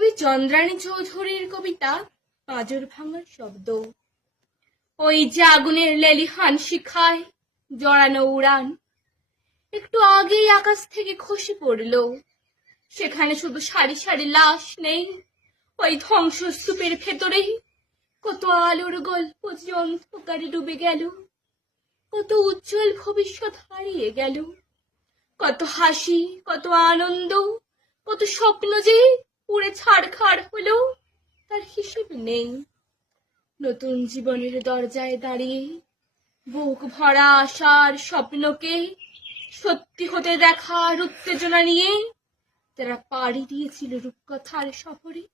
কবি চন্দ্রানী চৌধুরীর কবিতা পাঁজর ভাঙার শব্দ। ওই যে আগুনের লেলিহান শিখায় জড়ানো উড়ান একটু আগেই আকাশ থেকে খসে পড়ল, সেখানে শুধু সারি সারি লাশ নেই, ওই ধ্বংসস্তূপের ভেতরে কত আলোর গল্প যে অন্ধকারে ডুবে গেল, কত উজ্জ্বল ভবিষ্যৎ হারিয়ে গেল, কত হাসি, কত আনন্দ, কত স্বপ্ন যে পুড়ে ছাড়খাড় হলো, তার হিসেব নেই। নতুন জীবনের দরজায় দাঁড়িয়ে বুক ভরা আশার স্বপ্নকে সত্যি হতে দেখার উত্তেজনা নিয়ে তারা পাড়ি দিয়েছিল রূপকথার শহরে।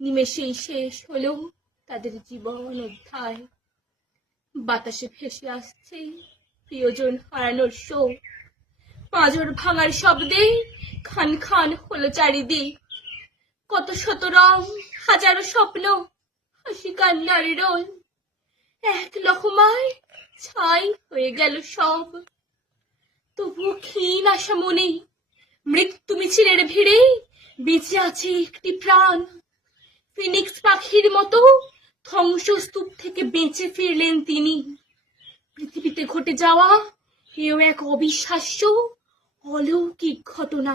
নিমেষেই শেষ হলো তাদের জীবন অধ্যায়। বাতাসে ভেসে আসছে প্রিয়জন হারানোর শোক, পাঁজর ভাঙার শব্দে খান খান হলো চারিদিক। কত শত রং, হাজারো স্বপ্ন, হাসি কান্নার রোল এক লহমায় ছাই হয়ে গেল সব। তবুও ক্ষীণ আশা মনে, মৃত্যু মিছিলের ভিড়ে বেঁচে আছে একটি প্রাণ। ফিনিক্স পাখির মতো ধ্বংসস্তূপ থেকে বেঁচে ফিরলেন তিনি। পৃথিবীতে ঘটে যাওয়া এও এক অবিশ্বাস্য অলৌকিক ঘটনা।